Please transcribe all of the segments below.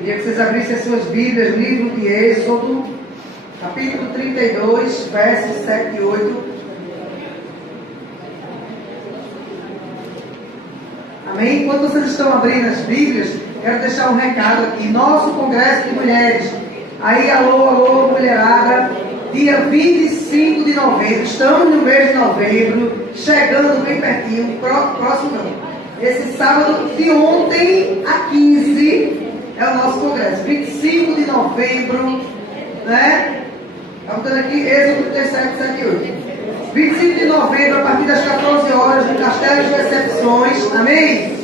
Queria que vocês abrissem as suas Bíblias, livro de Êxodo, capítulo 32, versos 7 e 8. Amém? Enquanto vocês estão abrindo as Bíblias, quero deixar um recado aqui. Nosso Congresso de Mulheres. Aí, alô, mulherada. Dia 25 de novembro. Estamos no mês de novembro. Chegando bem pertinho. Próximo não. Esse sábado de ontem a 15 é o nosso Congresso. 25 de novembro. Né? Estamos dando aqui Êxodo 37, 7 e 8. 25 de novembro, a partir das 14 horas, no Castelo de Recepções. Amém?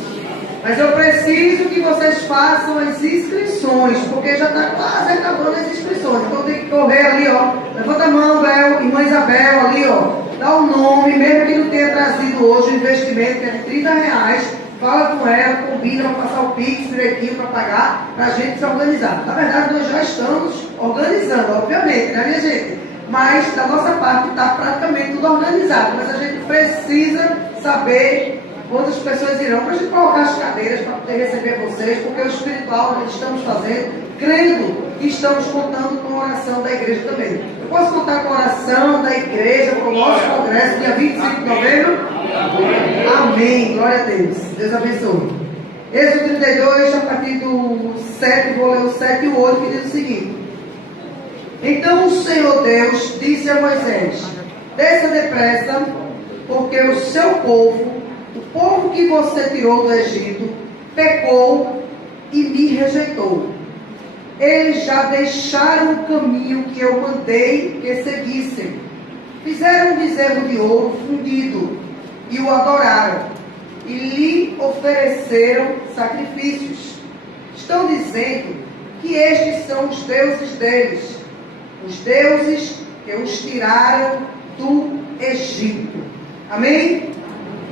Mas eu preciso que vocês façam as inscrições, porque já está quase acabando as inscrições. Então tem que correr ali, ó. Levanta a mão, Bel, irmã Isabel, ali, ó. Dá o nome, mesmo que não tenha trazido hoje o investimento, que é de R$30. Fala com ela, combina para passar o Pix direitinho para pagar, para a gente se organizar. Na verdade, nós já estamos organizando, obviamente, né, minha gente? Mas da nossa parte está praticamente tudo organizado. Mas a gente precisa saber quantas pessoas irão para a gente colocar as cadeiras para poder receber vocês, porque o espiritual nós estamos fazendo, crendo que estamos contando com a oração da igreja também. Eu posso contar com a oração da igreja para o nosso congresso, dia 25 de novembro? Amém. Glória a Deus. Deus abençoe. Êxodo 32, a partir do 7, vou ler o 7 e o 8, que diz o seguinte. Então o Senhor Deus disse a Moisés: desça depressa, porque o seu povo, o povo que você tirou do Egito, pecou e me rejeitou. Eles já deixaram o caminho que eu mandei que seguissem. Fizeram um bezerro de ouro fundido e o adoraram, e lhe ofereceram sacrifícios. Estão dizendo que estes são os deuses deles, os deuses que os tiraram do Egito. Amém?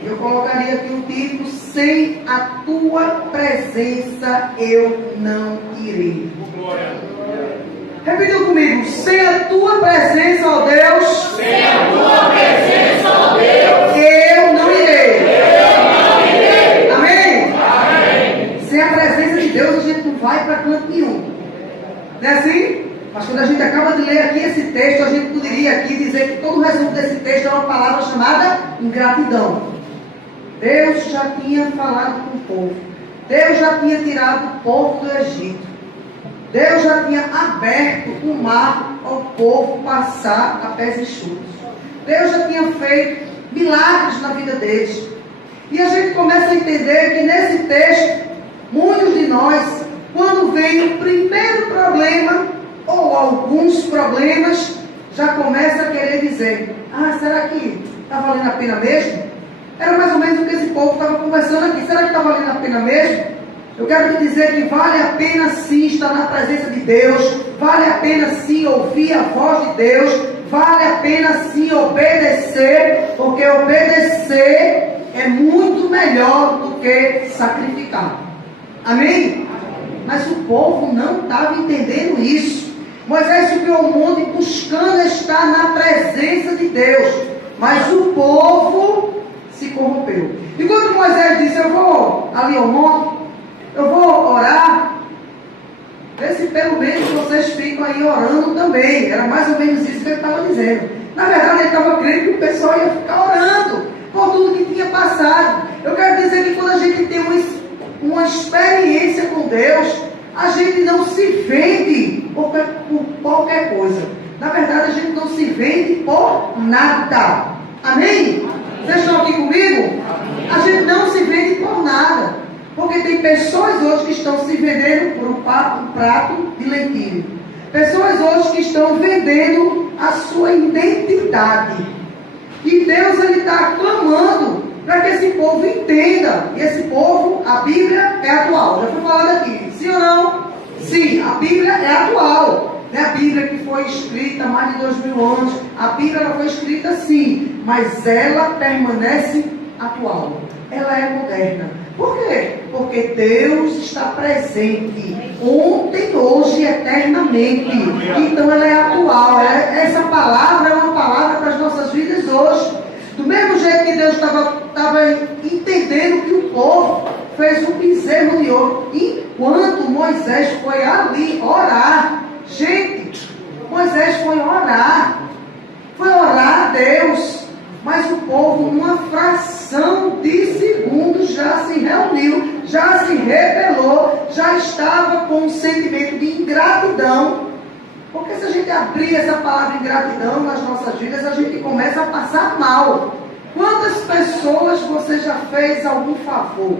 Eu colocaria aqui o título: sem a tua presença eu não irei. Repitam comigo: sem a tua presença, ó Deus, sem a tua presença, ó Deus, eu não irei. eu não irei. Amém? Amém. Sem a presença de Deus a gente não vai para canto nenhum. Não é assim? Mas quando a gente acaba de ler aqui esse texto, a gente poderia aqui dizer que todo o resumo desse texto é uma palavra chamada ingratidão. Deus já tinha falado com o povo. Deus já tinha tirado o povo do Egito. Deus já tinha aberto o mar ao povo passar a pés enxutos. Deus já tinha feito milagres na vida deles. E a gente começa a entender que nesse texto, muitos de nós, quando vem o primeiro problema, ou alguns problemas, já começa a querer dizer: ah, será que está valendo a pena mesmo? Era mais ou menos o que esse povo estava conversando aqui. Será que está valendo a pena mesmo? Eu quero te dizer que vale a pena sim estar na presença de Deus, vale a pena sim ouvir a voz de Deus, vale a pena sim obedecer, porque obedecer é muito melhor do que sacrificar. Amém? Mas o povo não estava entendendo isso. Moisés subiu ao monte buscando estar na presença de Deus, mas o povo se corrompeu. E quando Moisés disse: eu vou ali ao monte, eu vou orar, vê se pelo menos vocês ficam aí orando também. Era mais ou menos isso que ele estava dizendo. Na verdade, ele estava crendo que o pessoal ia ficar orando por tudo que tinha passado. Eu quero dizer que quando a gente tem uma experiência com Deus, a gente não se vende por qualquer coisa. Na verdade, a gente não se vende por nada. Amém? Vocês estão aqui comigo? A gente não se vende por nada. Porque tem pessoas hoje que estão se vendendo por um prato de lentilha. Pessoas hoje que estão vendendo a sua identidade. E Deus está clamando para que esse povo entenda. E esse povo, a Bíblia é atual. Já foi falado aqui, sim ou não? Sim, a Bíblia é atual. Não é a Bíblia que foi escrita há mais de 2000 anos. A Bíblia ela foi escrita sim, mas ela permanece atual. Ela é moderna. Por quê? Porque Deus está presente ontem, hoje e eternamente. Então ela é atual. Essa palavra é uma palavra para as nossas vidas hoje. Do mesmo jeito que Deus estava entendendo que o povo fez um bezerro de ouro. quando Moisés foi ali orar, gente, Moisés foi orar a Deus, mas o povo, numa fração de segundos, já se reuniu, já se rebelou, já estava com um sentimento de ingratidão. Porque se a gente abrir essa palavra ingratidão nas nossas vidas, a gente começa a passar mal. Quantas pessoas você já fez algum favor,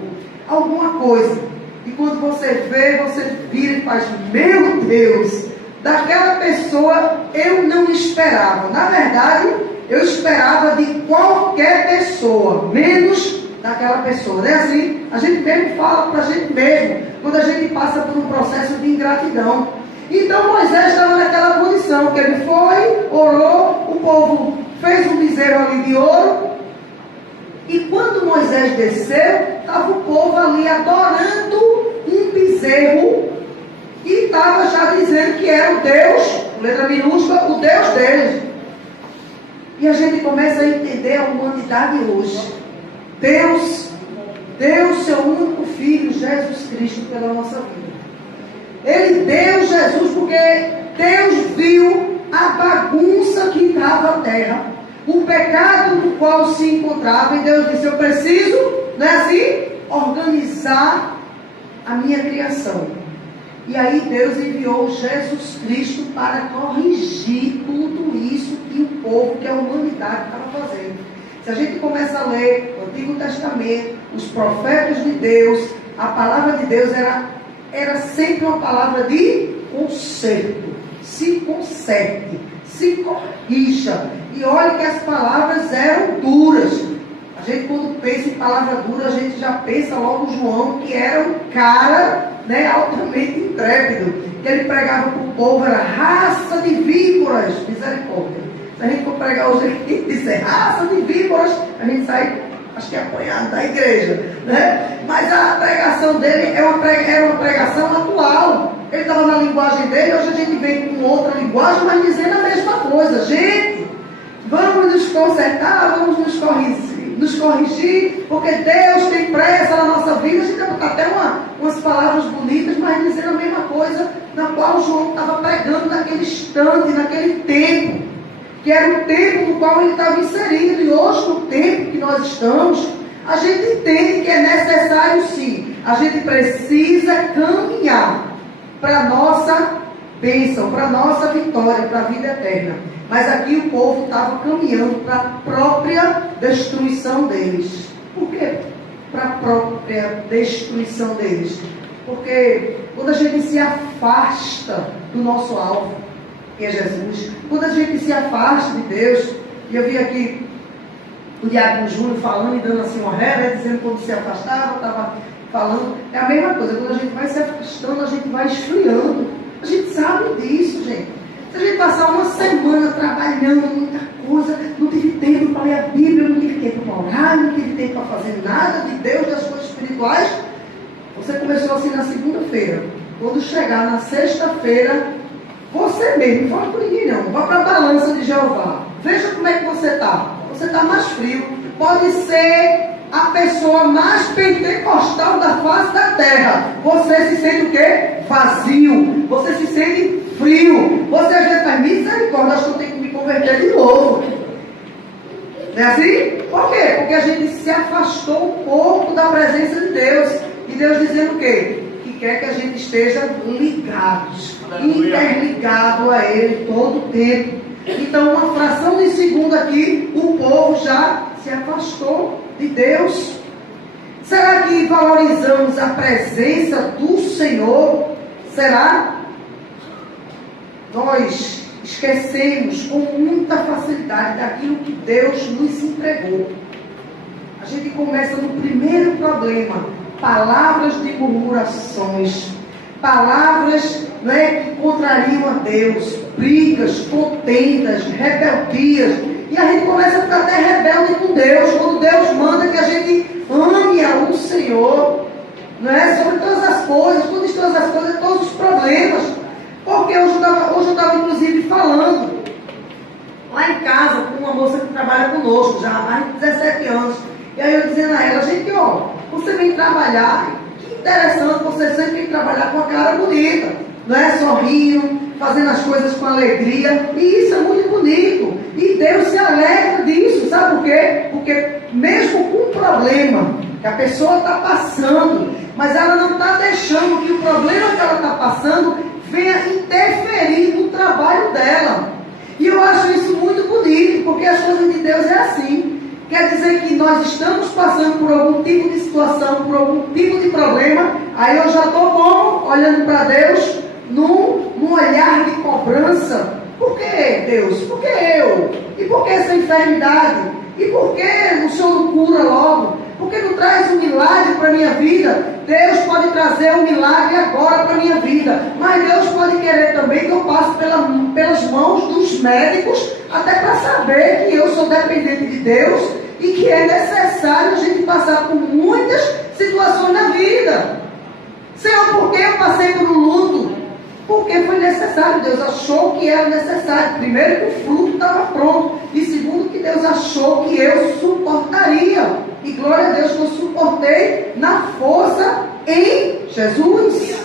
alguma coisa, e quando você vê, você vira e faz, meu Deus, daquela pessoa eu não esperava. Na verdade, eu esperava de qualquer pessoa, menos daquela pessoa. Não é assim? A gente mesmo fala para a gente mesmo, quando a gente passa por um processo de ingratidão. Então Moisés estava naquela condição, que ele foi, orou, o povo fez um bezerro ali de ouro, e quando Moisés desceu, estava o povo ali adorando um bezerro, e estava já dizendo que era o Deus, letra minúscula, o Deus deles. E a gente começa a entender a humanidade hoje. Deus deu seu único Filho, Jesus Cristo, pela nossa vida. Ele deu Jesus porque Deus viu a bagunça que estava a terra, o pecado no qual se encontrava, e Deus disse, eu preciso, não é assim, organizar a minha criação. E aí Deus enviou Jesus Cristo para corrigir tudo isso que o povo, que a humanidade estava fazendo. Se a gente começa a ler o Antigo Testamento, os profetas de Deus, a palavra de Deus era sempre uma palavra de conserto. Se conserte, se corrija. E olha que as palavras eram duras. A gente, quando pensa em palavra dura, a gente já pensa logo em João, que era um cara, né, altamente intrépido. Que ele pregava para o povo, era raça de víboras, misericórdia. Se a gente for pregar hoje aqui e dizer raça de víboras, a gente sai, acho que apanhado da igreja, né? Mas a pregação dele era uma pregação atual. Ele estava na linguagem dele, hoje a gente vem com outra linguagem, mas dizendo a mesma coisa. Gente, vamos nos consertar, vamos nos corrigir, porque Deus tem pressa na nossa vida. A gente vai botar até umas palavras bonitas, mas dizendo a mesma coisa na qual João estava pregando naquele instante, naquele tempo, que era o tempo no qual ele estava inserido. E hoje, no tempo que nós estamos, a gente entende que é necessário sim, a gente precisa caminhar para a nossa bênção, para a nossa vitória, para a vida eterna. Mas aqui o povo estava caminhando para a própria destruição deles. Por quê? Para a própria destruição deles. Porque quando a gente se afasta do nosso alvo, que é Jesus, quando a gente se afasta de Deus, e eu vi aqui o Diácono Júnior falando e dando assim uma regra, dizendo quando se afastava, estava falando, é a mesma coisa, quando a gente vai se afastando, a gente vai esfriando. A gente sabe disso, gente. Se a gente passar uma semana trabalhando muita coisa, não tive tempo para ler a Bíblia, não tive tempo para orar, não tive tempo para fazer nada de Deus, das coisas espirituais, você começou assim na segunda-feira. Quando chegar na sexta-feira, você mesmo, não fala com ninguém não, vá para a balança de Jeová, veja como é que você está. Você está mais frio, pode ser a pessoa mais pentecostal da face da terra. Você se sente o quê? Vazio. Você se sente frio. Você às vezes faz misericórdia, acho que eu tenho que me converter de novo. Não é assim? Por quê? Porque a gente se afastou um pouco da presença de Deus. E Deus dizendo o quê? Que quer que a gente esteja ligados, interligado a Ele todo o tempo. Então, uma fração de segundo aqui, o povo já se afastou de Deus. Será que valorizamos a presença do Senhor? Será? Nós esquecemos com muita facilidade daquilo que Deus nos entregou. A gente começa no primeiro problema, palavras de murmurações, palavras, né, que contrariam a Deus, brigas, contendas, rebeldias. E a gente começa a ficar até rebelde com Deus, quando Deus manda que a gente ame o Senhor, não é? Sobre todas as coisas, todas as coisas, todos os problemas. Porque hoje eu estava inclusive falando lá em casa com uma moça que trabalha conosco já há mais de 17 anos. E aí eu dizendo a ela, gente, ó, você vem trabalhar, que interessante você sempre tem que trabalhar com a cara bonita, não é? Sorrindo, fazendo as coisas com alegria, e isso é muito bonito, e Deus se alegra disso, sabe por quê? Porque mesmo com um problema que a pessoa está passando, mas ela não está deixando que o problema que ela está passando venha interferir no trabalho dela, e eu acho isso muito bonito, porque as coisas de Deus é assim. Quer dizer que nós estamos passando por algum tipo de situação, por algum tipo de problema, aí eu já estou como? Olhando para Deus num olhar de cobrança. Por que Deus? Por que eu? E por que essa enfermidade? E por que o Senhor não cura logo? Por que não traz um milagre para a minha vida? Deus pode trazer um milagre agora para a minha vida, mas Deus pode querer também que eu passe pelas mãos dos médicos, até para saber que eu sou dependente de Deus e que é necessário a gente passar por muitas situações na vida. Senhor, por que eu passei por um luto? Porque foi necessário. Deus achou que era necessário. Primeiro, que o fruto estava pronto, e segundo, que Deus achou que eu suportaria. E glória a Deus que eu suportei na força em Jesus.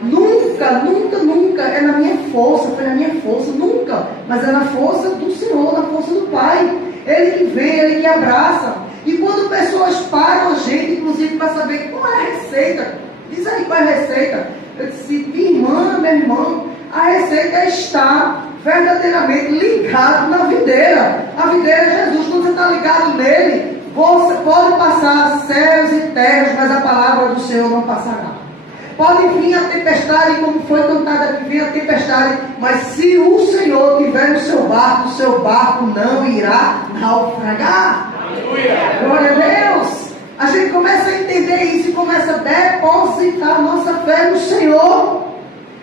Nunca, nunca, nunca é na minha força, foi na minha força, nunca. Mas é na força do Senhor, na força do Pai. Ele que vem, Ele que abraça. E quando pessoas pagam a gente, inclusive para saber qual é a receita, diz aí qual é a receita. Eu disse, minha irmã, meu irmão, a receita é estar verdadeiramente ligado na videira. A videira é Jesus. Quando você está ligado nele, você pode passar céus e terras, mas a palavra do Senhor não passará. Pode vir a tempestade, como foi cantada aqui, vir a tempestade, mas se o Senhor tiver no seu barco não irá naufragar. Aleluia. Glória a Deus. A gente começa a entender isso e começa a depositar a nossa fé no Senhor.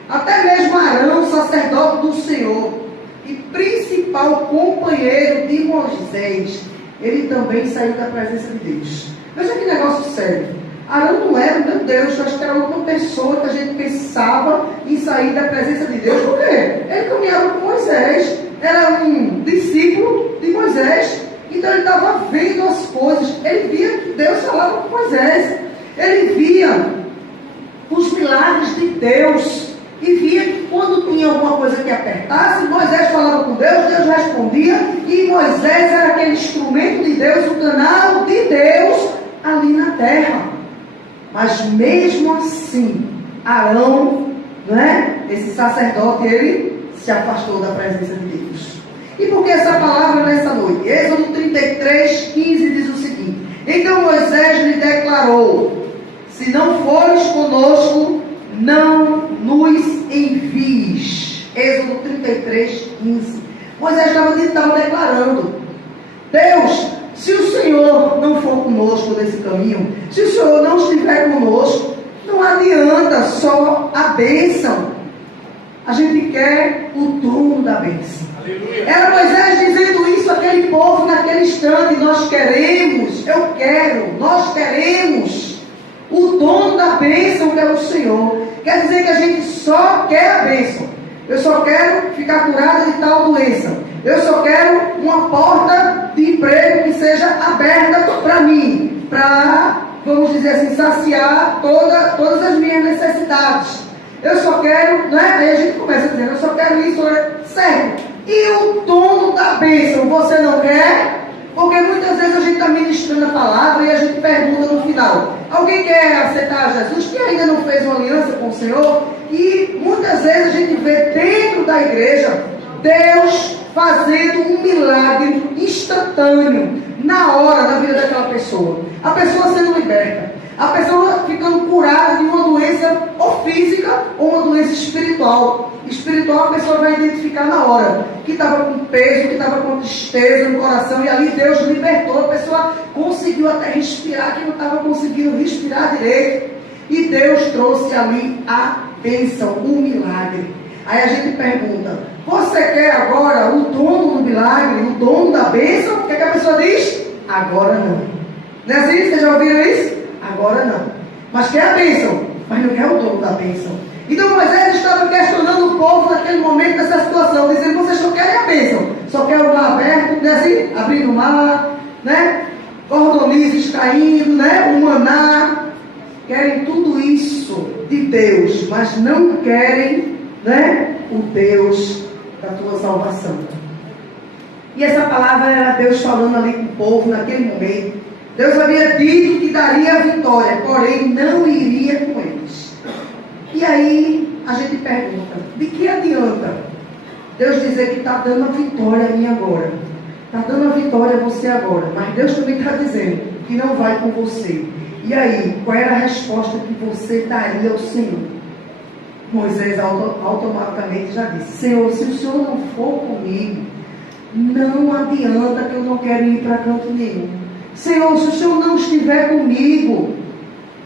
Até mesmo Arão, sacerdote do Senhor e principal companheiro de Moisés, ele também saiu da presença de Deus. Veja que negócio sério. Arão não era, meu Deus, eu acho que era uma pessoa que a gente pensava em sair da presença de Deus. Por quê? Ele caminhava com Moisés, era um discípulo de Moisés, então ele estava vendo as coisas, ele via que Deus falava com Moisés, ele via os milagres de Deus, e via que quando tinha alguma coisa que apertasse, Moisés falava com Deus, Deus respondia, e Moisés era aquele instrumento de Deus, o canal de Deus ali na terra. Mas mesmo assim, Arão, né, esse sacerdote, ele se afastou da presença de Deus. E por que essa palavra nessa noite? Êxodo 33, 15 diz o seguinte: então Moisés lhe declarou: se não fores conosco, não nos envies. Êxodo 33, 15. Moisés estava declarando: Deus, se o Senhor não for conosco nesse caminho, se o Senhor não estiver conosco, não adianta só a bênção. A gente quer o trono da bênção. Aleluia. Era Moisés dizendo isso àquele povo naquele instante: nós queremos, eu quero, nós queremos o dono da bênção que é o Senhor. Quer dizer que a gente só quer a bênção. Eu só quero ficar curada de tal doença. Eu só quero uma porta de emprego que seja aberta para mim, para, vamos dizer assim, saciar todas as minhas necessidades. Eu só quero, né? Aí a gente começa dizendo: eu só quero isso, certo? E o dono da bênção, você não quer? Porque muitas vezes a gente está ministrando a palavra e a gente pergunta no final: alguém quer aceitar Jesus que ainda não fez uma aliança com o Senhor? E muitas vezes a gente vê dentro da igreja Deus fazendo um milagre instantâneo, na hora, na vida daquela pessoa. A pessoa sendo liberta, a pessoa ficando curada de uma doença ou física ou uma doença espiritual. Espiritual, a pessoa vai identificar na hora que estava com peso, que estava com tristeza no coração, e ali Deus libertou. A pessoa conseguiu até respirar, que não estava conseguindo respirar direito, e Deus trouxe ali a bênção, o milagre. Aí a gente pergunta: você quer agora o dono do milagre, o dono da bênção? O que a pessoa diz? Agora não. Não é assim? Vocês já ouviram isso? Agora não. Mas quer a bênção, mas não quer o dono da bênção. Então Moisés estava questionando o povo naquele momento, nessa situação, dizendo: vocês só querem a bênção, só querem o mar aberto, não é assim? Abrindo o mar, né? Cordonizes caindo, né? O maná. querem tudo isso de Deus, mas não querem, né, o Deus da tua salvação. E essa palavra era Deus falando ali com o povo naquele momento. Deus havia dito que daria a vitória, porém não iria com eles. E aí a gente pergunta, de que adianta Deus dizer que está dando a vitória a mim agora? Está dando a vitória a você agora, mas Deus também está dizendo que não vai com você. E aí, qual era a resposta que você daria ao Senhor? Moisés automaticamente já disse: Senhor, se o Senhor não for comigo, não adianta, que eu não quero ir para canto nenhum. Senhor, se o Senhor não estiver comigo,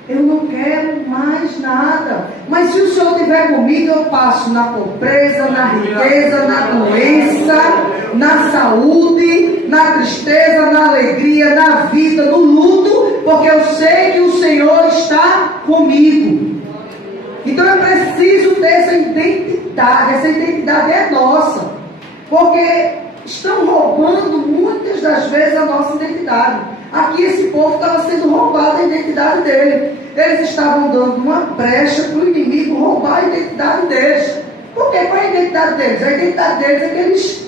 eu não quero mais nada. Mas se o Senhor estiver comigo, eu passo na pobreza, na riqueza, na doença, na saúde, na tristeza, na alegria, na vida, no luto, porque eu sei que o Senhor está comigo. Então eu preciso ter essa identidade é nossa, porque estão roubando muitas das vezes a nossa identidade. Aqui esse povo estava sendo roubado a identidade dele. Eles estavam dando uma brecha para o inimigo roubar a identidade deles. Por quê? Qual é a identidade deles? A identidade deles é que eles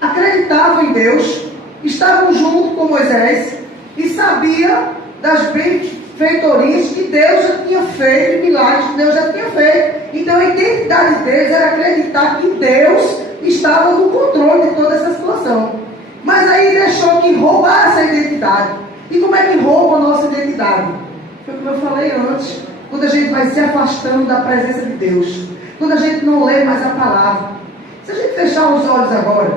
acreditavam em Deus, estavam junto com Moisés e sabiam das benfeitorias que Deus já tinha feito, milagres que Deus já tinha feito. Então a identidade deles era acreditar que Deus estava no controle de toda essa situação. Mas aí deixou que roubasse a identidade. E como é que rouba a nossa identidade? Foi como eu falei antes, quando a gente vai se afastando da presença de Deus, quando a gente não lê mais a palavra. Se a gente fechar os olhos agora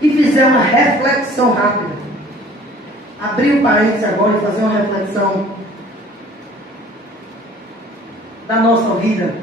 e fizer uma reflexão rápida, abrir o parênteses agora e fazer uma reflexão da nossa vida.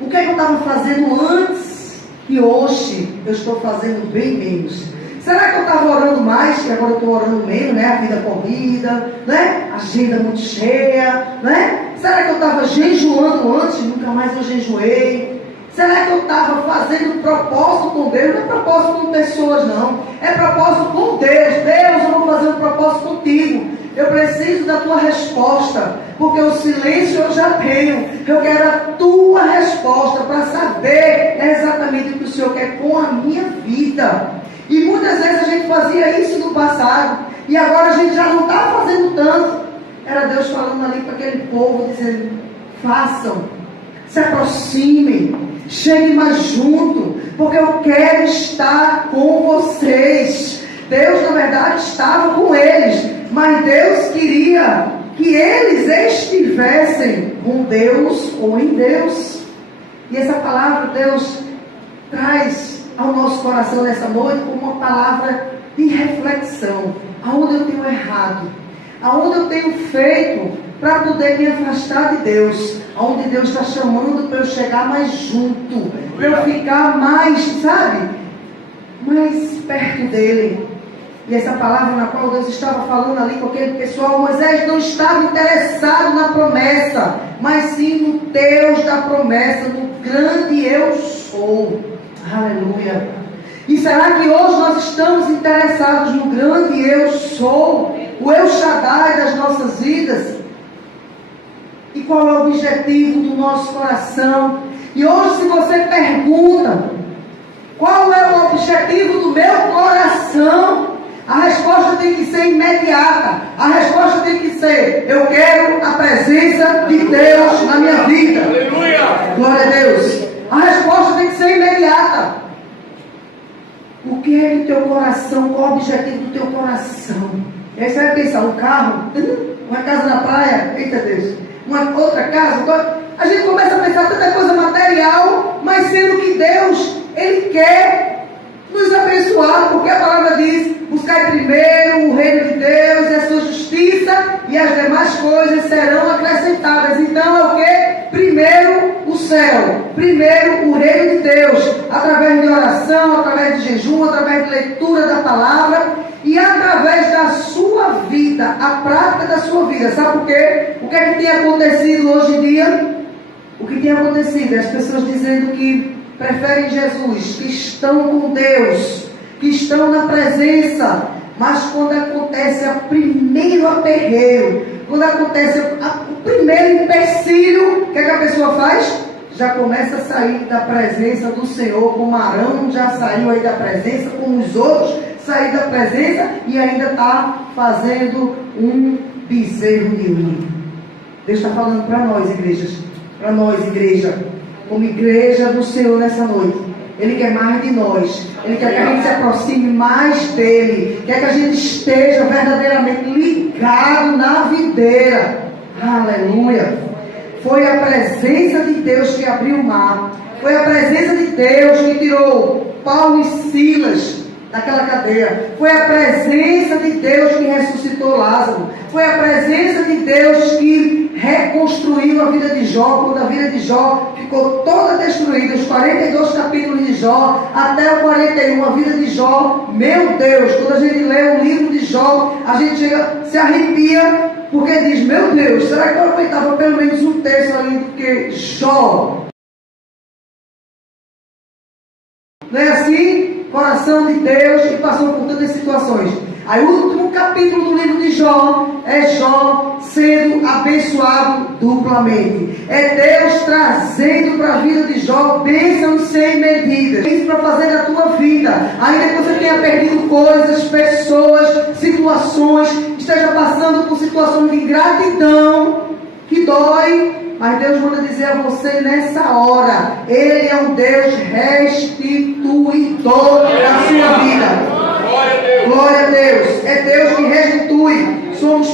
O que é que eu estava fazendo antes e hoje eu estou fazendo bem menos? Será que eu estava orando mais e agora eu estou orando menos, né? A vida corrida, né? Agenda muito cheia, né? Será que eu estava jejuando antes e nunca mais eu jejuei? Será que eu estava fazendo propósito com Deus? Não é propósito com pessoas, não. É propósito com Deus. Deus, eu vou fazer um propósito contigo. Eu preciso da tua resposta, porque o silêncio eu já tenho. Eu quero a tua resposta para saber exatamente o que o Senhor quer com a minha vida. E muitas vezes a gente fazia isso no passado, e agora a gente já não está fazendo tanto. Era Deus falando ali para aquele povo, dizendo: façam, se aproximem, cheguem mais junto, porque eu quero estar com vocês. Deus, na verdade, estava com eles, mas Deus queria que eles estivessem com Deus ou em Deus. E essa palavra Deus traz ao nosso coração nessa noite como uma palavra de reflexão. Aonde eu tenho errado? Aonde eu tenho feito para poder me afastar de Deus? Aonde Deus está chamando para eu chegar mais junto, para eu ficar mais, sabe, mais perto dele. E essa palavra na qual Deus estava falando ali com aquele pessoal, Moisés não estava interessado na promessa, mas sim no Deus da promessa, no grande eu sou. Aleluia. E será que hoje nós estamos interessados no grande eu sou, o El Shaddai das nossas vidas? E qual é o objetivo do nosso coração? E hoje, se você pergunta qual é o objetivo do meu coração, a resposta tem que ser imediata. A resposta tem que ser: eu quero a presença de Deus na minha vida. Aleluia. Glória a Deus. A resposta tem que ser imediata. O que é do teu coração? Qual é o objetivo do teu coração? E aí você vai pensar: um carro, uma casa na praia, eita Deus, uma outra casa. A gente começa a pensar tanta coisa material, mas sendo que Deus, Ele quer nos abençoar, porque a palavra diz: buscai primeiro o reino de Deus e a sua justiça, e as demais coisas serão acrescentadas. Então é o que? Primeiro o céu, primeiro o reino de Deus, através de oração, através de jejum, através de leitura da palavra e através da sua vida, a prática da sua vida. Sabe por quê? O que é que tem acontecido hoje em dia? O que tem acontecido é as pessoas dizendo que preferem Jesus, que estão com Deus, que estão na presença, mas quando acontece o primeiro aperreio, quando acontece o primeiro empecilho, o que a pessoa faz? Já começa a sair da presença do Senhor, como Arão já saiu aí da presença, como os outros saíram da presença e ainda está fazendo um bezerro de ouro. Deus está falando para nós, igrejas, para nós, igreja, como igreja do Senhor nessa noite. Ele quer mais de nós. Ele quer que a gente se aproxime mais dele. Quer que a gente esteja verdadeiramente ligado na videira. Aleluia. Foi a presença de Deus que abriu o mar. Foi a presença de Deus que tirou Paulo e Silas daquela cadeia. Foi a presença de Deus que ressuscitou Lázaro. Foi a presença de Deus que reconstruiu a vida de Jó. Quando a vida de Jó ficou toda destruída, os 42 capítulos de Jó até o 41, a vida de Jó, meu Deus, quando a gente lê o livro de Jó, a gente chega, se arrepia, porque diz, meu Deus, será que eu aguentava pelo menos um terço ali do que Jó? Não é assim? Coração de Deus que passou por tantas situações. Aí o último capítulo do livro de Jó é Jó sendo abençoado duplamente. É Deus trazendo para a vida de Jó bênçãos sem medidas. Isso para fazer na tua vida. Ainda que você tenha perdido coisas, pessoas, situações, esteja passando por situações de ingratidão, que dói, mas Deus manda dizer a você nessa hora, Ele é um Deus restituidor da sua vida. Glória a Deus. É Deus que restitui. Somos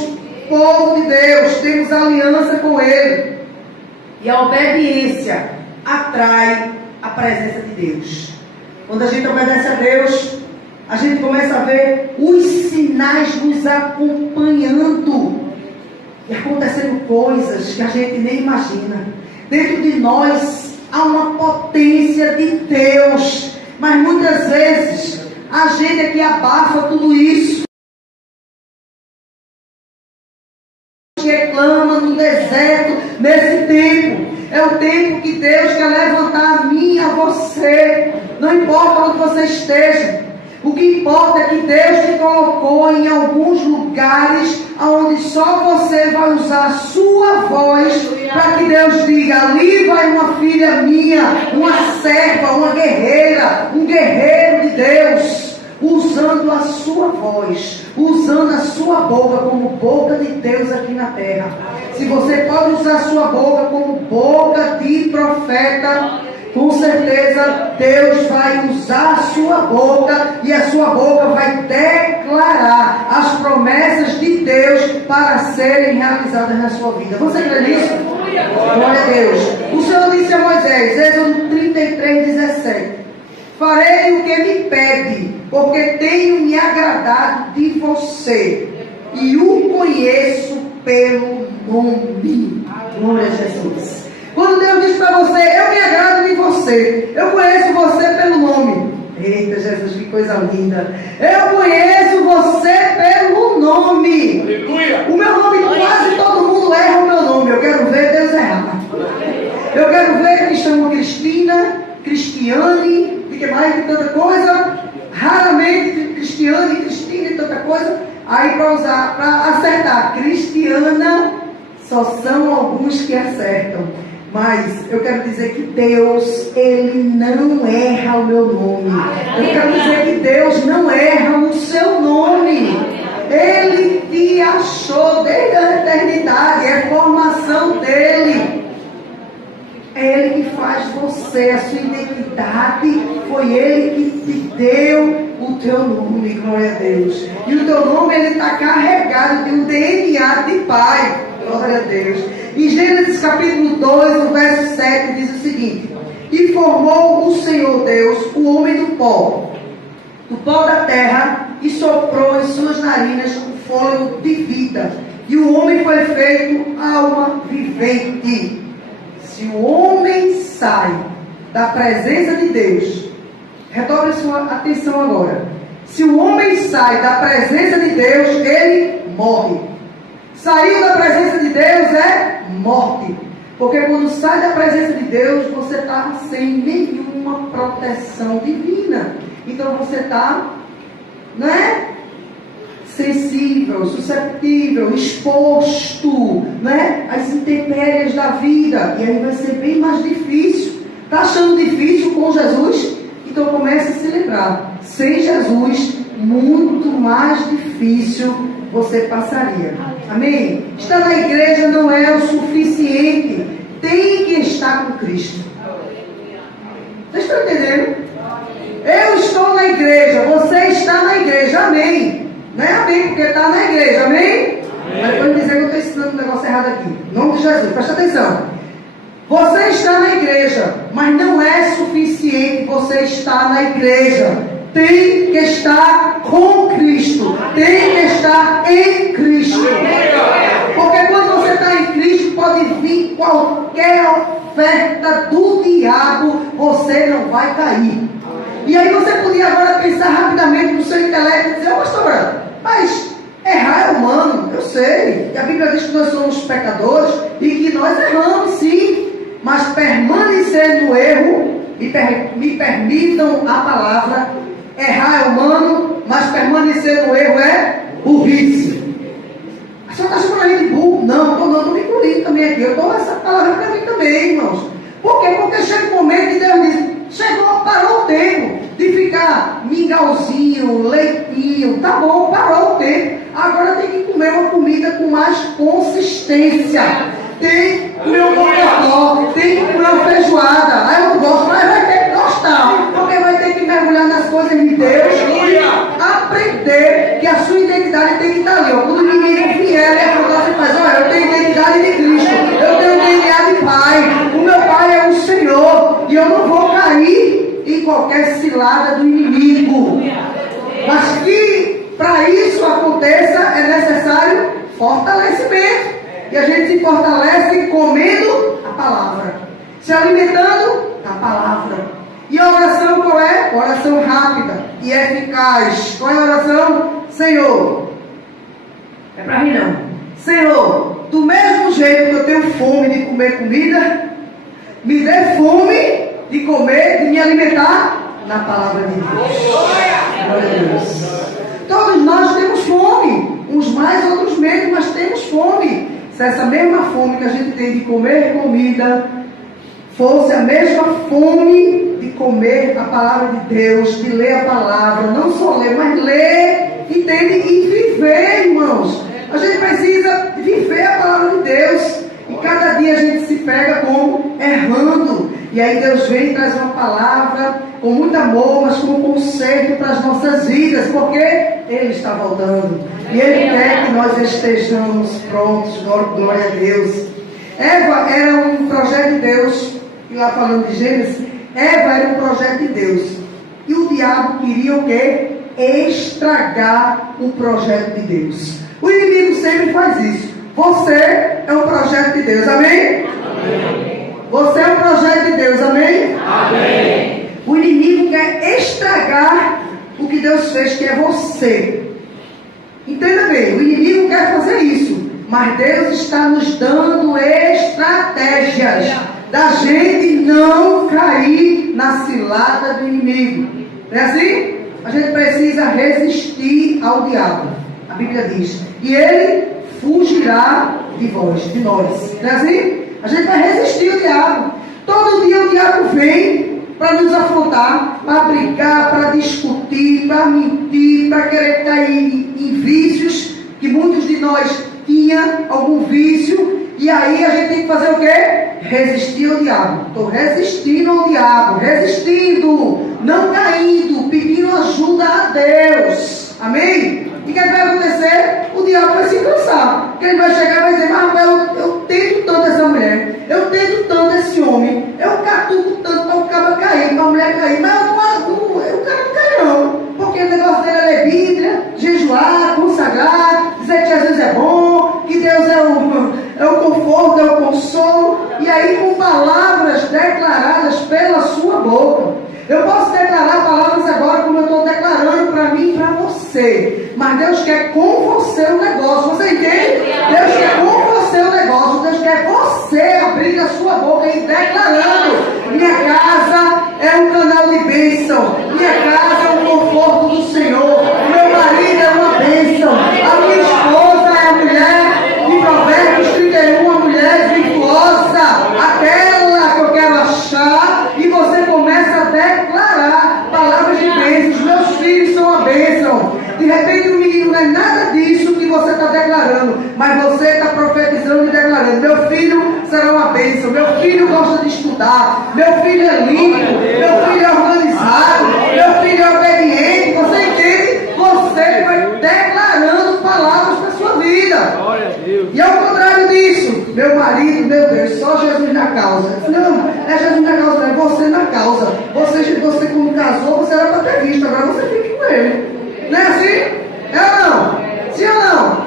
povo de Deus, temos aliança com Ele. E a obediência atrai a presença de Deus. Quando a gente obedece a Deus, a gente começa a ver os sinais nos acompanhando. E acontecendo coisas que a gente nem imagina. Dentro de nós há uma potência de Deus. Mas muitas vezes a gente é que abafa tudo isso. Reclama no deserto, nesse tempo. É o tempo que Deus quer levantar a mim e a você. Não importa onde você esteja. O que importa é que Deus te colocou em alguns lugares onde só você vai usar a sua voz para que Deus diga, ali vai uma filha minha, uma serva, uma guerreira, um guerreiro de Deus, usando a sua voz, usando a sua boca como boca de Deus aqui na terra. Se você pode usar a sua boca como boca de profeta, com certeza Deus vai usar a sua boca e a sua boca vai declarar as promessas de Deus para serem realizadas na sua vida. Você crê nisso? Glória a Deus. O Senhor disse a Moisés, Êxodo 33:17: farei o que me pede, porque tenho me agradado de você e o conheço pelo nome. Glória a Jesus. Quando Deus diz para você, eu me agrado de você, eu conheço você pelo nome. Eita Jesus, que coisa linda. Eu conheço você pelo nome. Aleluia. O meu nome, quase todo mundo erra o meu nome. Eu quero ver Deus errar. Eu quero ver que chamam Cristina, Cristiane, e que mais de tanta coisa. Raramente Cristiane, Cristina e tanta coisa. Aí para acertar, Cristiana, só são alguns que acertam. Mas eu quero dizer que Deus, Ele não erra o meu nome. Eu quero dizer que Deus não erra o seu nome. Ele te achou desde a eternidade, é a formação dEle. É Ele que faz você, a sua identidade. Foi Ele que te deu o teu nome, glória a Deus. E o teu nome, ele está carregado de um DNA de Pai, glória a Deus. Em Gênesis capítulo 2, no verso 7, diz o seguinte: e formou o Senhor Deus o homem do pó da terra, e soprou em suas narinas o fôlego de vida, e o homem foi feito alma vivente. Se o homem sai da presença de Deus, redobre sua atenção agora. Se o homem sai da presença de Deus, ele morre. Saiu da presença de Deus é morte. Porque quando sai da presença de Deus, você está sem nenhuma proteção divina. Então você está, não é? sensível, susceptível, exposto, né, às intempéries da vida. E aí vai ser bem mais difícil. Está achando difícil com Jesus? Então comece a se lembrar. Sem Jesus, muito mais difícil você passaria. Amém? Estar na igreja não é o suficiente. Tem que estar com Cristo. Vocês estão entendendo? Eu estou na igreja, você está na igreja. Amém? Não é amém porque está na igreja. Amém? Mas depois dizer que eu estou ensinando um negócio errado aqui. Em nome de Jesus, presta atenção. Você está na igreja, mas não é suficiente você estar na igreja. Tem que estar com Cristo. Tem que estar em Cristo. Porque quando você está em Cristo, pode vir qualquer oferta do diabo, você não vai cair. E aí você podia agora pensar rapidamente no seu intelecto e dizer: ô pastora, mas errar é humano, eu sei. E a Bíblia diz que nós somos pecadores e que nós erramos sim. Mas permanecer no erro, me permitam a palavra, errar é humano, mas permanecer no erro é burrice. A senhora está chamando a gente de burro? Não, estou me incluindo também aqui. Eu dou essa palavra para mim também, irmãos. Por quê? Porque chega um momento que Deus diz: chegou, parou o tempo de ficar mingauzinho, leitinho. Tá bom, parou o tempo. Agora tem que comer uma comida com mais consistência. Tem que comer um mocotó, tem que comer uma feijoada. Aí eu não gosto, mas vai ter que gostar. Porque vai ter que mergulhar nas coisas de Deus e aprender que a sua identidade tem que estar ali. Quando o inimigo vier, é quando você faz: olha, eu tenho identidade de Cristo, eu tenho DNA de Pai, o meu Pai é o Senhor, e eu não vou cair em qualquer cilada do inimigo. Mas que para isso aconteça é necessário fortalecimento. E a gente se fortalece comendo a palavra, se alimentando da palavra. E a oração qual é? Oração rápida e eficaz. Qual é a oração? Senhor, é para mim não. Senhor, do mesmo jeito que eu tenho fome de comer comida, me dê fome de comer, de me alimentar na palavra de Deus. Glória a Deus. Todos nós temos fome, uns mais, outros menos, mas temos fome. Se essa mesma fome que a gente tem de comer comida fosse a mesma fome de comer a palavra de Deus, de ler a palavra, não só ler, mas ler, entende? E viver, irmãos. A gente precisa viver a palavra de Deus. E cada dia a gente se pega como errando. E aí Deus vem e traz uma palavra com muito amor, mas com conserto para as nossas vidas, porque Ele está voltando. E Ele quer que nós estejamos prontos. Glória a Deus. Eva era um projeto de Deus. E lá falando de Gênesis, Eva era um projeto de Deus. E o diabo queria o quê? Estragar o projeto de Deus. O inimigo sempre faz isso. Você é um projeto de Deus, amém? Amém. Você é um projeto de Deus, amém? Amém. O inimigo quer estragar o que Deus fez, que é você. Entenda bem, o inimigo quer fazer isso, mas Deus está nos dando estratégias da gente não cair na cilada do inimigo. Não é assim? A gente precisa resistir ao diabo. A Bíblia diz: e ele fugirá de vós, de nós. Não é assim? A gente vai resistir ao diabo. Todo dia o diabo vem para nos afrontar, para brigar, para discutir, para mentir, para querer cair em vícios, que muitos de nós tinham algum vício. E aí a gente tem que fazer o quê? Resistir ao diabo. Estou resistindo ao diabo, resistindo, não caindo, pedindo ajuda a Deus. Amém? E o que vai acontecer? O diabo vai se cansar. Porque ele vai chegar e vai dizer: mas Rafael, eu tento tanto essa mulher, eu tento tanto esse homem, eu catuco tanto para o cara cair, para a mulher cair, mas o cara não cai não. Porque o negócio dele é ler Bíblia, jejuar, consagrar, dizer que Jesus é bom, que Deus é o conforto, é o consolo. E aí com palavras declaradas pela sua boca. Eu posso declarar palavras agora como eu estou declarando para mim e para você. Mas Deus quer com você o negócio. Você entende? Deus quer com você o negócio. Deus quer você abrir a sua boca e declarando: minha casa é um canal de bênção. Minha casa é um conforto do Senhor. Meu marido é uma bênção. mas você está profetizando e declarando: meu filho será uma bênção, meu filho gosta de estudar, meu filho é limpo, meu filho é organizado, meu filho é obediente. Você entende? Você vai declarando palavras para a sua vida. E ao contrário disso, meu marido, meu Deus, só Jesus na causa. Não, é Jesus na causa, não é você na causa. Você quando casou, você era para ter visto, agora você fica com ele. Não é assim? É ou não? Sim ou não?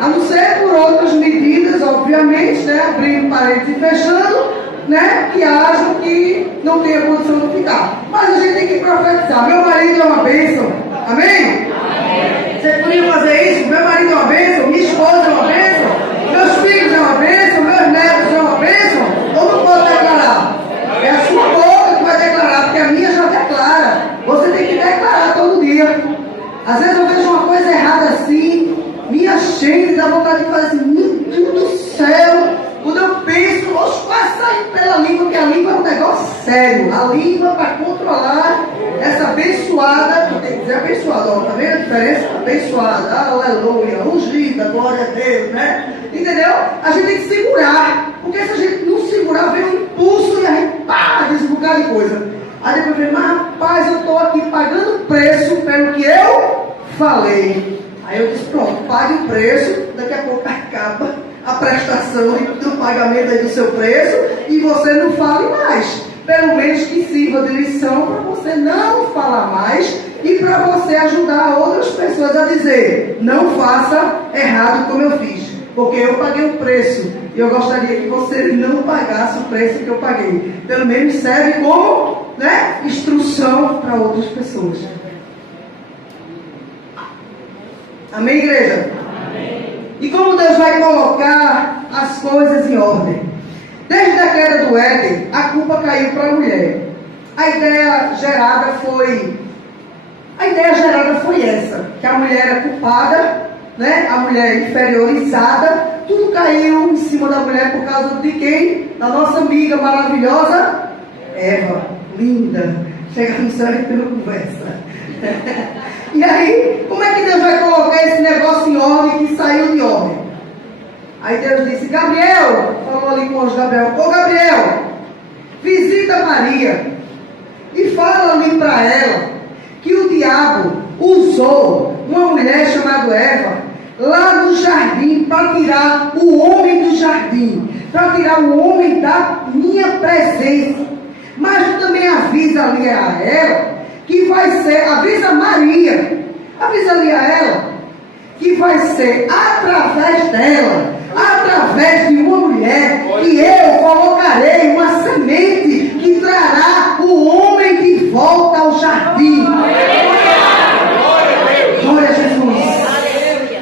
A não ser por outras medidas, obviamente, né? Abrindo parênteses e fechando, né? Que acham que não tem a condição de ficar. Mas a gente tem que profetizar: meu marido é uma bênção. Amém? Você podia fazer isso? Meu marido é uma bênção, minha esposa é uma bênção, meus filhos é uma bênção, meus netos é uma bênção. Ou não pode declarar? É a sua boca que vai declarar, porque a minha já declara. Você tem que declarar todo dia. Às vezes eu vejo uma coisa errada assim, me achei, dá vontade de fazer assim: meu Deus do céu. Quando eu penso, oxe, vai sair pela língua, porque a língua é um negócio sério. A língua, para controlar essa abençoada, tem que dizer abençoada, ó, tá vendo a diferença? Abençoada, aleluia, ungida, glória a Deus, né? Entendeu? A gente tem que segurar, porque se a gente não segurar, vem um impulso e a gente diz um bocado de coisa. Aí depois vem: mas rapaz, eu estou aqui pagando preço pelo que eu falei. Aí eu disse: pronto, pague o preço, daqui a pouco acaba a prestação do pagamento aí do seu preço e você não fale mais. Pelo menos que sirva de lição para você não falar mais e para você ajudar outras pessoas a dizer: não faça errado como eu fiz, porque eu paguei o preço e eu gostaria que você não pagasse o preço que eu paguei. Pelo menos serve como, né, instrução para outras pessoas. Amém, igreja? E como Deus vai colocar as coisas em ordem? Desde a queda do Éden, a culpa caiu para a mulher. A ideia gerada foi essa: que a mulher era culpada, né? A mulher inferiorizada. Tudo caiu em cima da mulher por causa de quem? Da nossa amiga maravilhosa Eva. Linda. Chega no céu e pela conversa. E aí, como é que Deus vai colocar esse negócio em ordem que saiu de ordem? Aí Deus disse: Gabriel, falou ali com o anjo Gabriel: ô Gabriel, visita Maria e fala ali para ela que o diabo usou uma mulher chamada Eva lá no jardim para tirar o homem do jardim, para tirar o homem da minha presença. Mas tu também avisa ali a ela que vai ser, avisa Maria, avisa ali a ela que vai ser através dela, através de uma mulher, que eu colocarei uma semente que trará o homem de volta ao jardim. Glória a Jesus.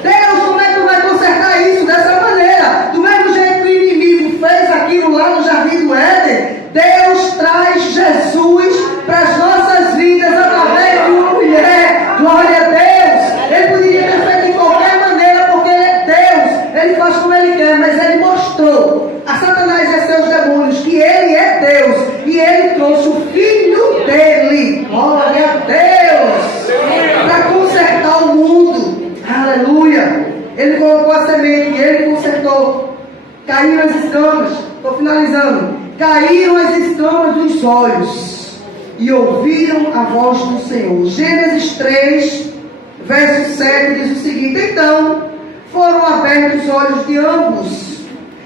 Deus, como é que tu vai consertar isso dessa maneira? Do mesmo jeito que o inimigo fez aquilo lá no jardim do Éden, Deus traz Jesus para as nossas vidas através de uma mulher. Glória a Deus. Ele poderia ter feito de qualquer maneira, porque ele é Deus, ele faz como ele quer, mas ele mostrou a Satanás e a seus demônios que ele é Deus, e ele trouxe o filho dele, glória a Deus, para consertar o mundo. Aleluia. Ele colocou a semente e ele consertou. Caíram as escamas, estou finalizando, caíram as escamas dos olhos e ouviram a voz do Senhor. Gênesis 3, verso 7 diz o seguinte: então foram abertos os olhos de ambos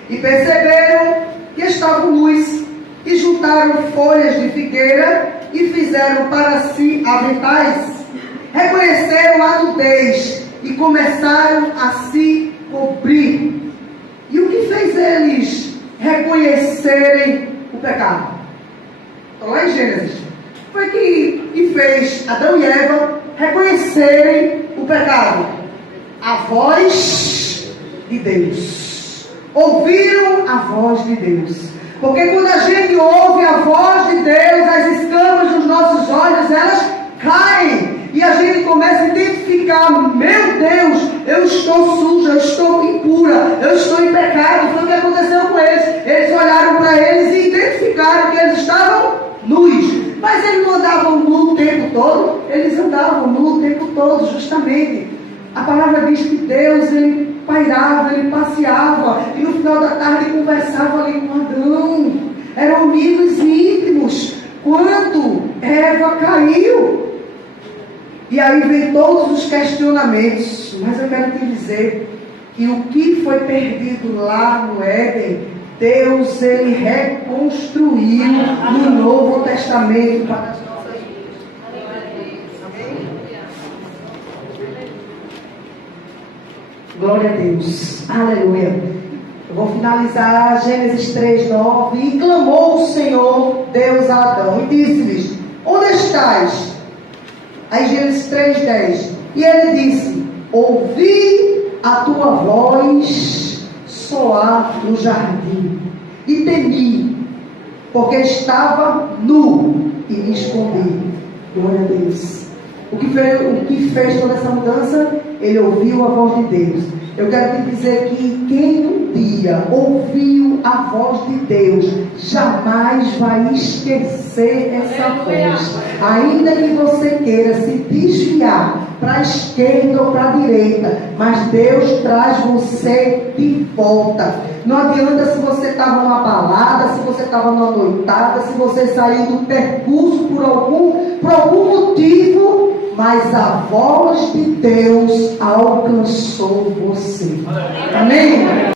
e perceberam que estavam nus, e juntaram folhas de figueira e fizeram para si aventais. Reconheceram a nudez e começaram a se cobrir. E o que fez eles reconhecerem o pecado? Estou lá em Gênesis. Foi que fez Adão e Eva reconhecerem o pecado? A voz de Deus. Ouviram a voz de Deus. Porque quando a gente ouve a voz de Deus, as escamas dos nossos olhos, elas caem. E a gente começa a identificar: meu Deus, eu estou suja, eu estou impura, eu estou em pecado. Foi o que aconteceu com eles. Eles olharam para eles e identificaram que eles estavam nus. Mas eles não andavam nu o tempo todo? Eles andavam nu o tempo todo, justamente. A palavra diz que Deus, ele pairava, ele passeava, e no final da tarde ele conversava ali com Adão. Eram amigos íntimos. Quando Eva caiu, e aí vem todos os questionamentos, mas eu quero te dizer que o que foi perdido lá no Éden, Deus ele reconstruiu no Novo Testamento para as nossas vidas. Glória a Deus, aleluia. Eu vou finalizar Gênesis 3:9. E clamou o Senhor Deus a Adão e disse-lhes: onde estás? Aí Gênesis 3:10. E ele disse: ouvi a tua voz soar no jardim e temi, porque estava nu e me escondi. Glória a Deus. O que fez toda essa mudança? Ele ouviu a voz de Deus. Eu quero te dizer que quem um dia ouviu a voz de Deus, jamais vai esquecer essa voz. Ainda que você queira se desviar para a esquerda ou para a direita, mas Deus traz você de volta. Não adianta se você estava numa balada, se você estava numa noitada, se você saiu do percurso por algum motivo, mas a voz de Deus alcançou você. Amém?